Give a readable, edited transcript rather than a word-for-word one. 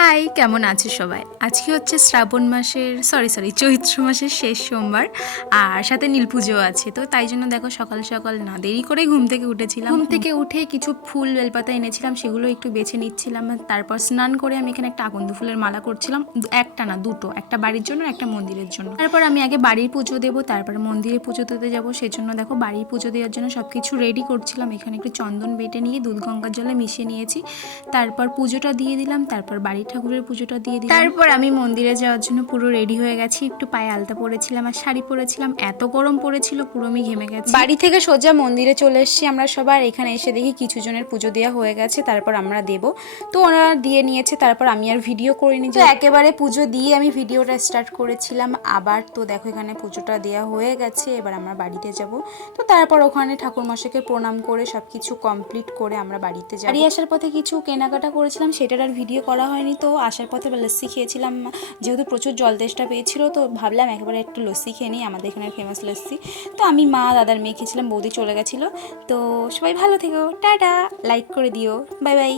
High, কেমন আছো সবাই? আজকে হচ্ছে শ্রাবণ মাসের চৈত্র মাসের শেষ সোমবার, আর সাথে নীল পুজো আছে। তো তাই জন্য দেখো সকাল সকাল না দেরি করে ঘুম থেকে উঠেছিলাম। ঘুম থেকে উঠে কিছু ফুল বেলপাতা এনেছিলাম, সেগুলো একটু বেছে নিচ্ছিলাম। তারপর স্নান করে আমি এখানে একটা আকন্দ ফুলের মালা করছিলাম, একটা না দুটো, একটা বাড়ির জন্য একটা মন্দিরের জন্য। তারপর আমি আগে বাড়ির পুজো দেবো, তারপর মন্দিরে পুজো দিতে যাবো। সেজন্য দেখো বাড়ির পুজো দেওয়ার জন্য সব কিছু রেডি করছিলাম। এখানে একটু চন্দন বেটে নিয়ে দুধ গঙ্গার জলে মিশিয়ে নিয়েছি। তারপর পুজোটা দিয়ে দিলাম, তারপর বাড়ির ঠাকুরের পুজোটা দিয়ে দিলাম। তারপর আমি মন্দিরে যাওয়ার জন্য পুরো রেডি হয়ে গেছি। একটু পায়ে আলতা পরেছিলাম আর শাড়ি পরেছিলাম, এত গরম পড়েছিল পুরো আমি ঘেমে গেছি। বাড়ি থেকে সোজা মন্দিরে চলে এসেছি আমরা সবার। এখানে এসে দেখি কিছু জনের পুজো দেওয়া হয়ে গেছে, তারপর আমরা দেব। তো ওনারা দিয়ে নিয়েছে, তারপর আমি আর ভিডিও করিনি, যে একেবারে পুজো দিয়ে আমি ভিডিওটা স্টার্ট করেছিলাম আবার। তো দেখো এখানে পুজোটা দেওয়া হয়ে গেছে, এবার আমরা বাড়িতে যাব। তো তারপর ওখানে ঠাকুর মশাইকে প্রণাম করে সবকিছু কমপ্লিট করে আমরা বাড়িতে যাই। বাড়ি আসার পথে কিছু কেনাকাটা করেছিলাম, সেটার আর ভিডিও করা হয়নি। তো আসার পথে লস্যি খেয়েছিলাম, যেহেতু প্রচুর জল তেষ্টা পেয়েছিল, তো ভাবলাম একেবারে একটু লস্যি খেয়ে নিই, আমাদের এখানে ফেমাস লস্যি। তো আমি, মা, দাদার মেয়ে খেয়েছিলাম, বৌদি চলে গেছিলো। তো সবাই ভালো থেকো, টাটা, লাইক করে দিও, বাই বাই।